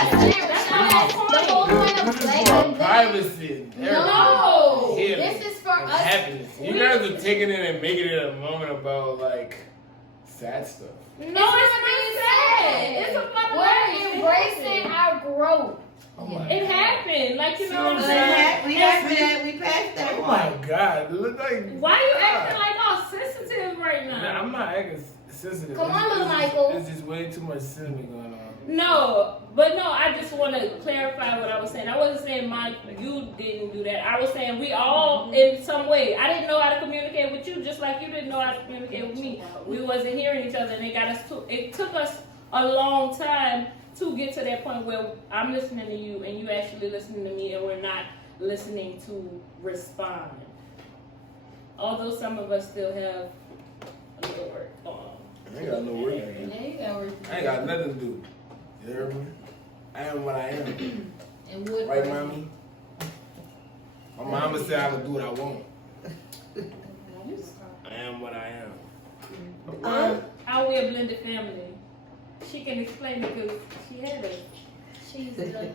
That's not the whole point of blaming privacy. No, this is for us. Happiness. You guys are taking it and making it a moment about like sad stuff. No, it's not sad. It's a fun. We're embracing our growth. It happened, like you know what I'm saying. We passed that. Oh my God, it looked like. Why are you acting like all sensitive right now? Nah, I'm not acting sensitive. Come on, little Michael. There's just way too much sentiment going on. No, I just want to clarify what I was saying. I wasn't saying Mike, you didn't do that. I was saying we all, in some way, I didn't know how to communicate with you, just like you didn't know how to communicate with me. We wasn't hearing each other, and it took us a long time to get to that point where I'm listening to you and you actually listening to me, and we're not listening to respond. Although some of us still have a little work on. I ain't got no work. I ain't got nothing to do. You hear me? I am what I am. And what? Right, mommy? My mama said I would do what I want. I am what I am. How we a blended family? She can explain it because she had it. She's the.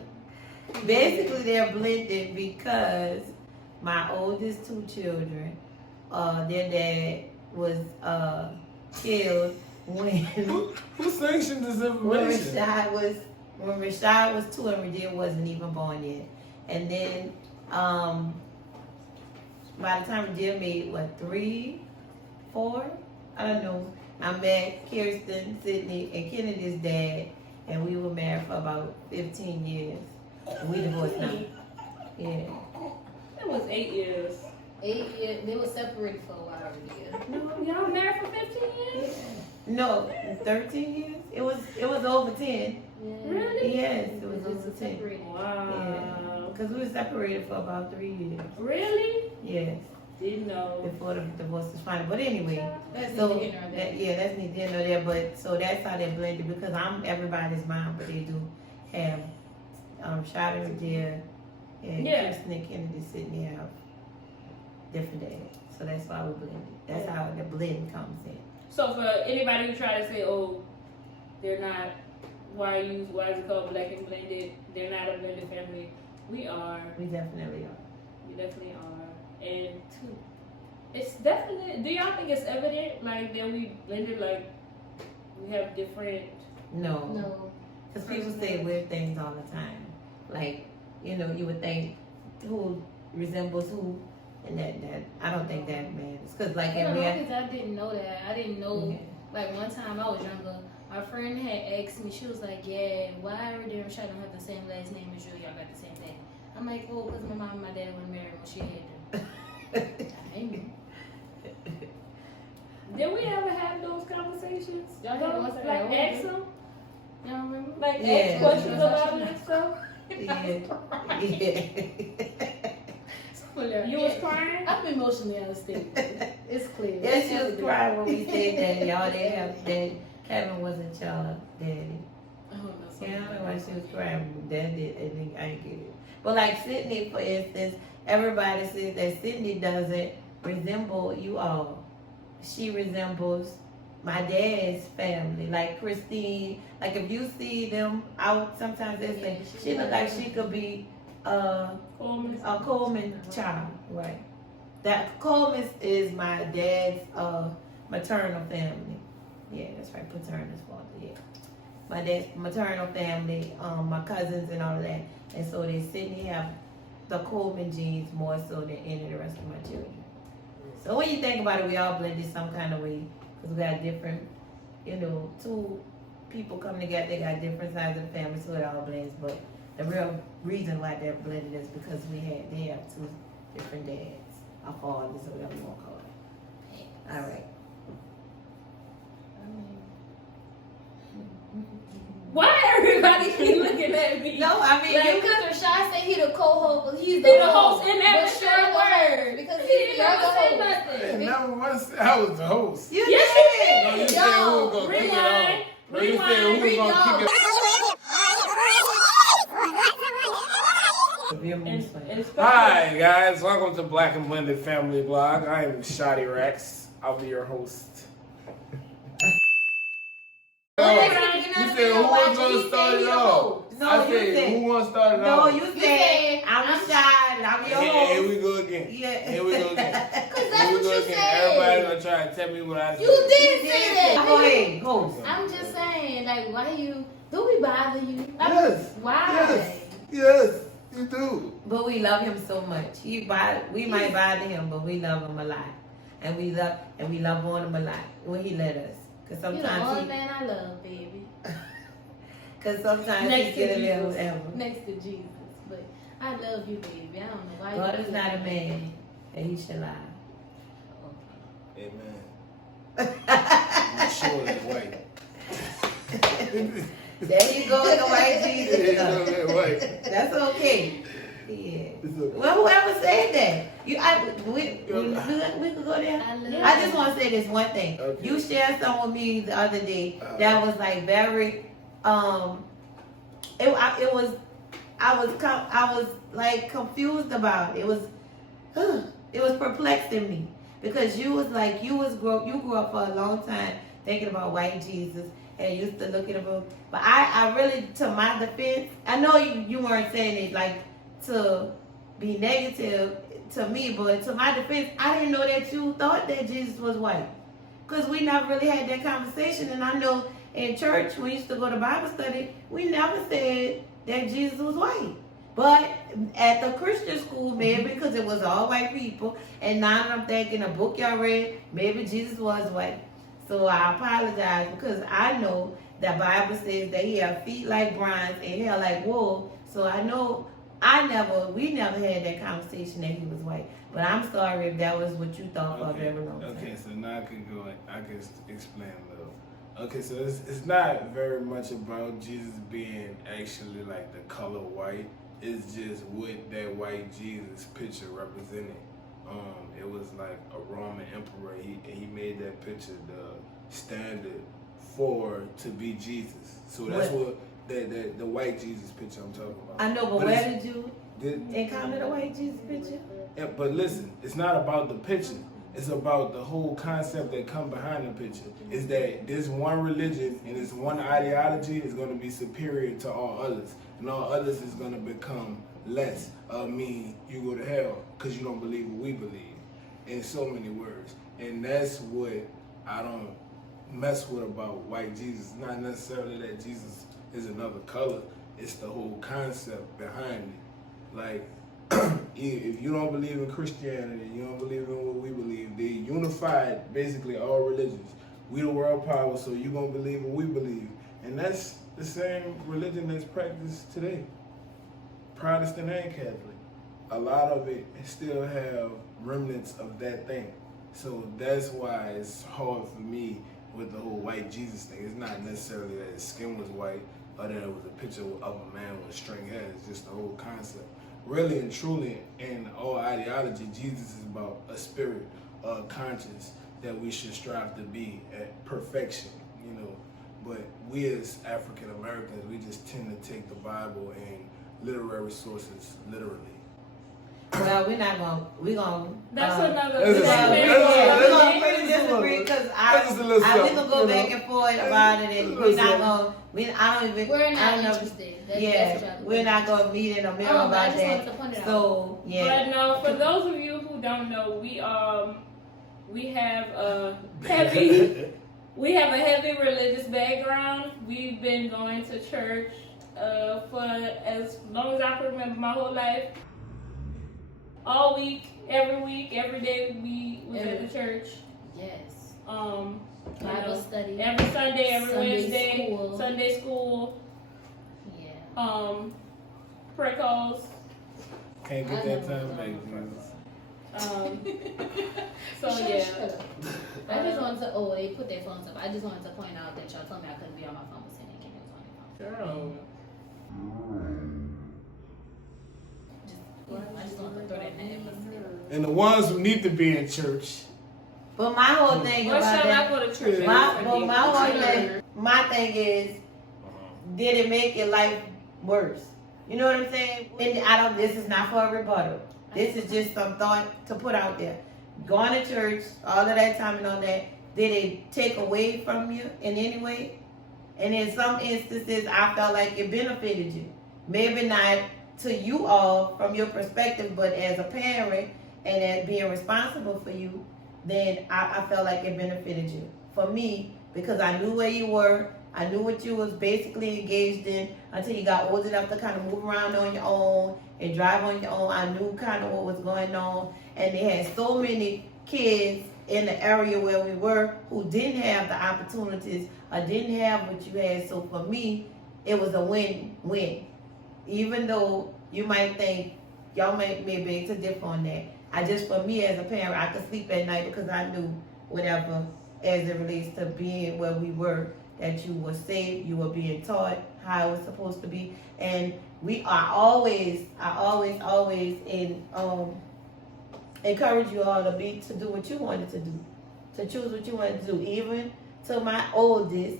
Basically, they're blended because my oldest two children, their dad was killed when Who sanctioned this when information? Rashad was 2 and Radir wasn't even born yet. And then by the time Radir made 3, 4, I don't know, I met Kirsten, Sydney, and Kennedy's dad, and we were married for about 15 years. And we divorced now. Yeah. It was 8 years. 8 years. They were separated for a while. No, y'all married for 15 years? No, 13 years. It was over 10. Yeah. Really? Yes, it was over 10. Separated. Wow. Because we were separated for about 3 years. Really? Yes, Didn't know. before the divorce was final. But anyway, That's so neither here nor there. that's neither here nor there. But so that's how they're blended because I'm everybody's mom, but they do have Shada and Radir and Yeah. Kristen and Kennedy sitting there have different dads. So that's why we blended. That's how the blend comes in. So for anybody who try to say, oh, they're not, why is it called black and blended? They're not a blended family. We are. We definitely are. We definitely are. And two, it's definitely, do y'all think it's evident, like, that we blended, like, we have different... No. No. Because people say weird things all the time. Like, you would think who resembles who, and that I don't think that matters. Because, like, Because I didn't know that. I didn't know, like, one time I was younger, my friend had asked me, she was like, yeah, why Radir and Shai don't have the same last name as you? Y'all got the same thing. I'm like, oh, because my mom and my dad were married when she had them. I ain't know. Did we ever have those conversations? Y'all had ones that I like, ask them? Y'all remember? Like, Yeah. ask questions about it and stuff? You was crying? I'm emotionally unstable. It's clear. Yes, she was crying when we said that y'all didn't have that Kevin wasn't y'all daddy. Oh, no, Yeah, I don't know why she was crying, but Dad did, and then I didn't get it. But like Sydney, for instance, everybody says that Sydney doesn't resemble you all. She resembles my dad's family, like Christine. Like if you see them out, sometimes they say she look like she could be a Coleman child, right? That Coleman is my dad's maternal family. Yeah, that's right, paternal father. Yeah, my dad's maternal family, my cousins and all of that, and so they Sydney have the Coleman genes more so than any of the rest of my children. So when you think about it, we all blended some kind of way because we got different, two people come together, they got different sides of the family, so it all blends. But the real reason why they're blended is because they have 2 different dads, or fathers, or whatever you want to call it. All right. Why everybody keep looking at me? No, I mean, Like, because Rashad said he the co-host, he's He the the host in every But you're the host because He didn't you're ever the say host. nothing. Never once said I was the host. you Yes, did. No, you you said who was gonna kick it off. Rewind. No, you said who was gonna kick it off. Hi guys, welcome to Black and Blended Family Blog. I am Shotty Rex. I'll be your host. You You said said, who was gonna start it off? No, I you said, said. who wants to start it No, off? you You said said, I'm shy and I'm your host. Here we go again. Yeah. Here we go again. Cause that's Here we what go you again. said. Everybody gonna try to tell me what I said. You did say that. Go ahead, host. I'm just saying, like, why do we bother you? Yes. Why? Yes, you do. But we love him so much. We might bother him, but we love him a lot, and we love on him a lot when he let us. Cause You're the sometimes only man I love, baby. Cause sometimes Next he to get a little Jesus. whatever. Next to Jesus. But I love you, baby. I don't know why you God do is not a that. man that he should lie. Amen. I'm sure it's white. There you go, the white Jesus. It's white. That's okay. Yeah. It's okay. Well, whoever said that, we could go there. I just want to say this one thing. Okay. You shared something with me the other day that was like very, I was like confused about it. It was perplexing me because you grew up for a long time thinking about white Jesus and used to look at him. But I really, to my defense, I know you weren't saying it like to be negative to me, but to my defense, I didn't know that you thought that Jesus was white. Because we never really had that conversation. And I know in church, when we used to go to Bible study, we never said that Jesus was white. But at the Christian school, maybe because it was all white people, and now I'm thinking a book y'all read, maybe Jesus was white. So I apologize because I know that Bible says that he had feet like bronze and hair like wool. So I know we never had that conversation that he was white. But I'm sorry if that was what you thought for a very long time. Okay, so now I can explain a little. Okay, so it's not very much about Jesus being actually like the color white. It's just what that white Jesus picture represented. It was like a Roman emperor. He made that picture the standard to be Jesus. So that's what the white Jesus picture I'm talking about. I know, but where did you encounter the white Jesus picture? Yeah, but listen, it's not about the picture. It's about the whole concept that come behind the picture. Is that this one religion and this one ideology is going to be superior to all others, and all others is going to become less. You go to hell because you don't believe what we believe. In so many words, and that's what I don't mess with about white Jesus. Not necessarily that Jesus is another color. It's the whole concept behind it. Like, if you don't believe in Christianity, you don't believe in what we believe, they unified basically all religions. We the world power, so you gonna believe what we believe. And that's the same religion that's practiced today. Protestant and Catholic. A lot of it still have remnants of that thing. So that's why it's hard for me with the whole white Jesus thing. It's not necessarily that his skin was white or that it was a picture of a man with string hair. It's just the whole concept. Really and truly, in all ideology, Jesus is about a spirit, a conscience that we should strive to be at perfection, But we as African Americans, we just tend to take the Bible and literary sources literally. Well, we're gonna. That's another. We're gonna really disagree because we can go back and forth about it, and we're not gonna. We're not interested. We're not gonna meet in the middle about that. So But no, for those of you who don't know, we have a heavy religious background. We've been going to church for as long as I can remember, my whole life. All week, every day we was at the church. Yes. Bible study. Every Sunday, every Wednesday. School. Sunday school. Yeah. Prayer calls. Can't get that time back, So yeah. I just wanted to. They put their phones up. I just wanted to point out that y'all told me I couldn't be on my phone, but saying they can't be on their phone. I just wanted to throw that in there. And the ones who need to be in church. But my whole thing Well, about shall that. I go to church? My thing is, did it make your life worse? You know what I'm saying? And this is not for a rebuttal. This is just some thought to put out there. Going to church, all of that time and all that, did it take away from you in any way? And in some instances, I felt like it benefited you. Maybe not to you all from your perspective, but as a parent and as being responsible for you, then I felt like it benefited you. For me, because I knew where you were, I knew what you was basically engaged in until you got old enough to kind of move around on your own and drive on your own. I knew kind of what was going on, and they had so many kids in the area where we were who didn't have the opportunities or didn't have what you had. So for me, it was a win-win. Even though you might think y'all may beg to differ on that. For me as a parent, I could sleep at night because I knew whatever as it relates to being where we were, that you were safe, you were being taught how it was supposed to be. And I always encourage you all to do what you wanted to do, to choose what you wanted to do. Even to my oldest,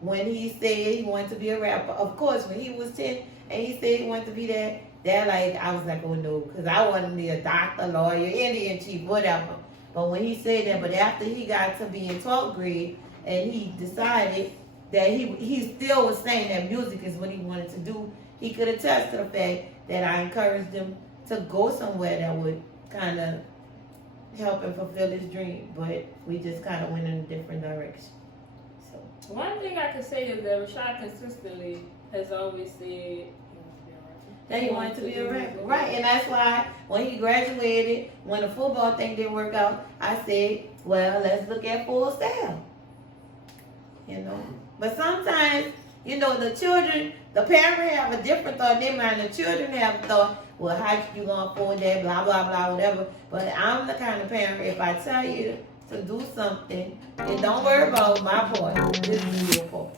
when he said he wanted to be a rapper, of course, when he was 10 and he said he wanted to be that I was like, oh no, because I wanted to be a doctor, lawyer, Indian chief, whatever. But when he said that, but after he got to be in 12th grade and he decided that he still was saying that music is what he wanted to do, he could attest to the fact that I encouraged him to go somewhere that would kind of help him fulfill his dream. But we just kind of went in a different direction. So One thing I can say is that Rashad consistently has always said that he wanted to be a rapper. Right, and that's why when he graduated, when the football thing didn't work out, I said, well, let's look at Full Sail. But sometimes, the children, the parents have a different thought in their mind. The children have thought, well, how you gonna afford that, blah, blah, blah, whatever. But I'm the kind of parent, if I tell you to do something, and don't worry about my part, this is your part.